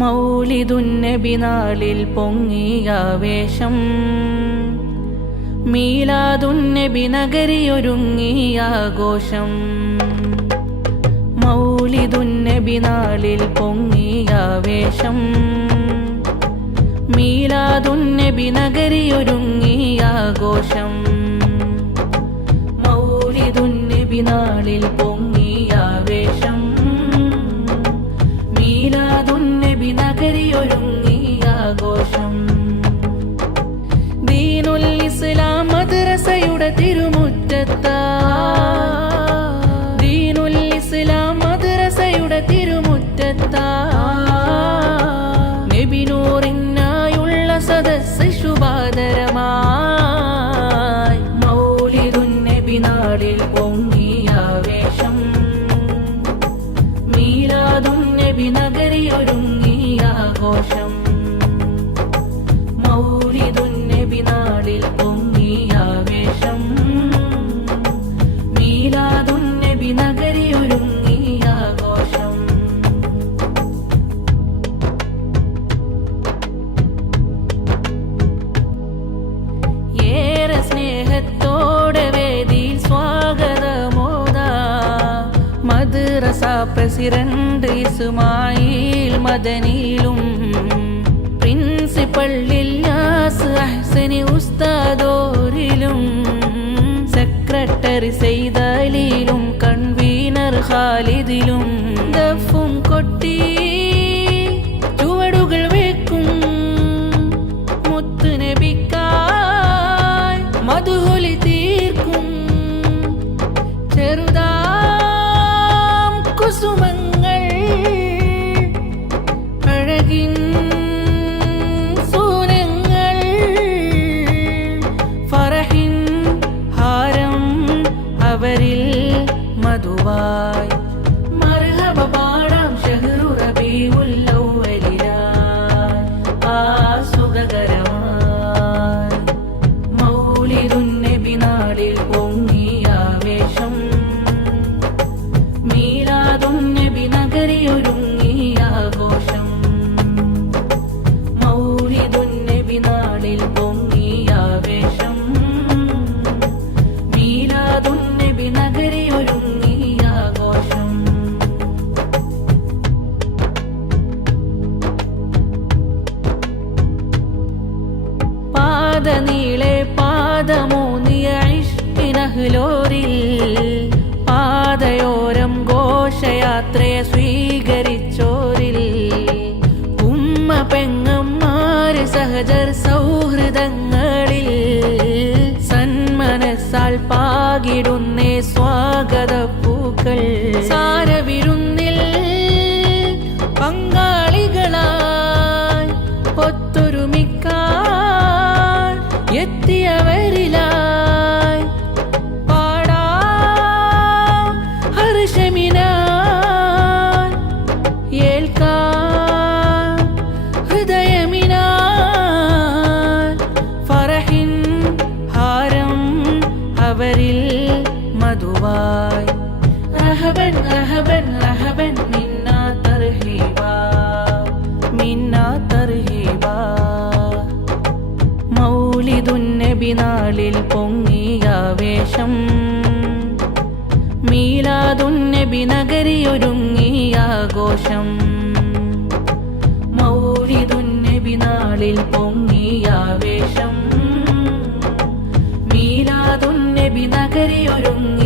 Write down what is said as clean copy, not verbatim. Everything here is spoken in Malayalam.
മൗലിദുന്നബി നാളിൽ പൊങ്ങിയാവേശം, മീലാദുന്നബി നഗരിയൊരുങ്ങിയാഘോഷം. മൗലിദുന്നബി നാളിൽ പൊങ്ങിയാവേശം, മീലാദുന്നബി നഗരിയൊരുങ്ങിയാഘോഷം. മൗലിദുന്നബി നാളിൽ പൊങ്ങിയാവേശം, മീലാദുന്നബി നഗരിയൊരുങ്ങിയാഘോഷം. ദീനുൽ ഇസ്ലാം മദ്രസയുടെ തിരുമുറ്റത്താ, ദീനുൽ ഇസ്ലാം മദ്രസയുടെ തിരുമുറ്റത്താ, നബി നൂറിനായുള്ള സദസ്സ് ശുഭാദരമായി. മൗലിദുന്നബി നാളിൽ പൊങ്ങിയാവേശം, മീലാദുന്നബി നഗരിയൊരുങ്ങിയാഘോഷം. മൗലിദുന്നബി നാളിൽ പൊങ്ങിയാവേശം, മീലാദുന്നബി നഗരിയൊരുങ്ങിയാഘോഷം. ഏറെ സ്നേഹത്തോടെ വേദിയിൽ സ്വാഗതമോദാ മദ്രസ പ്രസിഡന്റ് ഇസ്മായിൽ മദനിയിലും, പ്രിൻസിപ്പൽ ഇല്യാസ് അഹ്സനി ഉസ്താദോരിലും, സെക്രട്ടറി സൈദലിലും, കൺവീനർ ഖാലിദിലും ദഫും കൊട്ടി ചുവടുകൾ വെക്കും മുത്തുനബിക്കായി മധുഹൊലി തീർക്കും. ചെറുതാം കുസുമങ്ങൾ അഴകിൻ സൂനങ്ങൾ, ഫറഹിൻ ഹാരം അവരിൽ മധുവായി. മർഹബ പാടാം ഷഹ്റു റബീഉൽ അവ്വലിലായി ആ സുഖകരമായി. മൗലിദുന്നബി നാളിൽ പൊങ്ങിയാവേശം, മീലാദുന്നബി നഗരിയൊരുങ്ങിയാഘോഷം. മൗലിദുന്നബി നാളിൽ പൊങ്ങിയാവേശം, മീലാദുന്നബി നഗരിയൊരുങ്ങിയാഘോഷം. പാദനീളെ പാദമൂന്നിയ ഇഷ്കിനഹ്ലോരിൽ, പാതയോരം ഘോഷയാത്രയെ സ്വീകരിച്ചോരിൽ, ഉമ്മ പെങ്ങന്മാര് സഹജർ സൗഹൃദങ്ങളിൽ, സന്മനസ്സാൽ പാകിടുന്നേ സ്വാഗതപ്പൂക്കൾ. സാരവിരുന്നിൽ പങ്കാളികളായി ഒത്തൊരുമിക്കാൻ എത്തിയവരിലായി പാടാം ഹർഷമിനാൽ, ഏൽക്കാം ഹൃദയമിനാൽ, ഫറഹിൻ ഹാരം അവരിൽ മധുവായി. റഹബൻ റഹബൻ റഹബൻ മിന്നാ തർഹീബാ, മിന്നാ തർഹീബാ. മൗലിദുന്നബി നാളിൽ പൊങ്ങിയാവേശം, മീലാദുന്നബി നഗരിയൊരുങ്ങിയാഘോഷം. മൗലിദുന്നബി നാളിൽ പൊങ്ങിയാവേശം, മീലാദുന്നബി നഗരിയൊരുങ്ങി